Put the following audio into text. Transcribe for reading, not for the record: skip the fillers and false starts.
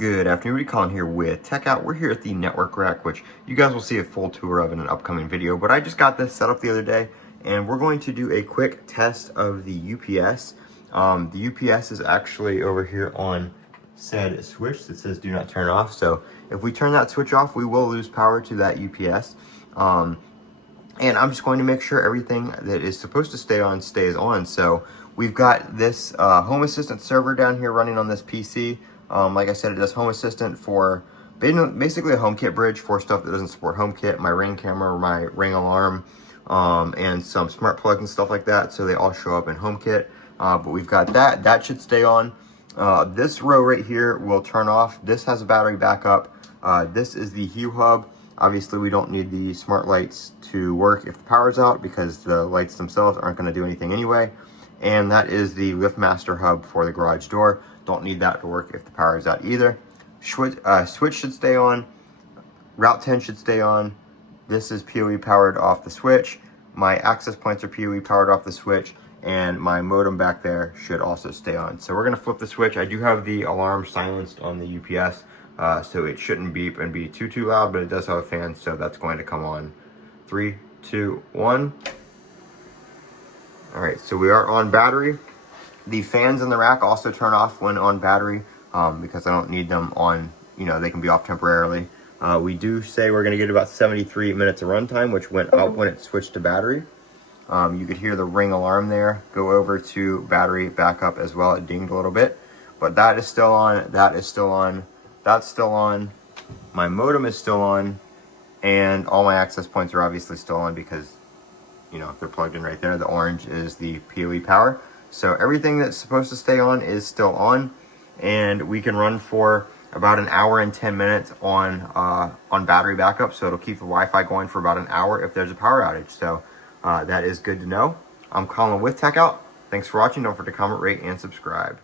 Good afternoon, Colin here with Techout. We're here at the network rack, which you guys will see a full tour of in an upcoming video, but I just got this set up the other day, and we're going to do a quick test of the UPS. The UPS is actually over here on said switch that says do not turn off, so if we turn that switch off, we will lose power to that UPS. And I'm just going to make sure everything that is supposed to stay on stays on. So we've got this Home Assistant server down here running on this PC. Like I said, it does Home Assistant for basically a HomeKit bridge for stuff that doesn't support HomeKit, my Ring camera, my Ring alarm, and some smart plugs and stuff like that. So they all show up in HomeKit. But we've got that. That should stay on. This row right here will turn off. This has a battery backup. This is the Hue hub. Obviously, we don't need the smart lights to work if the power's out because the lights themselves aren't going to do anything anyway. And that is the LiftMaster hub for the garage door. Don't need that to work if the power is out either. Switch should stay on. Route 10 should stay on. This is PoE powered off the switch. My access points are PoE powered off the switch. And my modem back there should also stay on. So we're going to flip the switch. I do have the alarm silenced on the UPS. So it shouldn't beep and be too loud, but it does have a fan, so that's going to come on. 3, 2, 1. All right, so we are on battery. The fans in the rack also turn off when on battery because I don't need them on, they can be off temporarily. We do say we're going to get about 73 minutes of runtime, which went out when it switched to battery. You could hear the Ring alarm there go over to battery backup as well. It dinged a little bit, but that is still on. That is still on. That's still on. My modem is still on, and all my access points are obviously still on because, they're plugged in right there. The orange is the PoE power. So everything that's supposed to stay on is still on, and we can run for about an hour and 10 minutes on battery backup. So it'll keep the Wi-Fi going for about an hour if there's a power outage. So that is good to know. I'm Colin with Techout. Thanks for watching. Don't forget to comment, rate, and subscribe.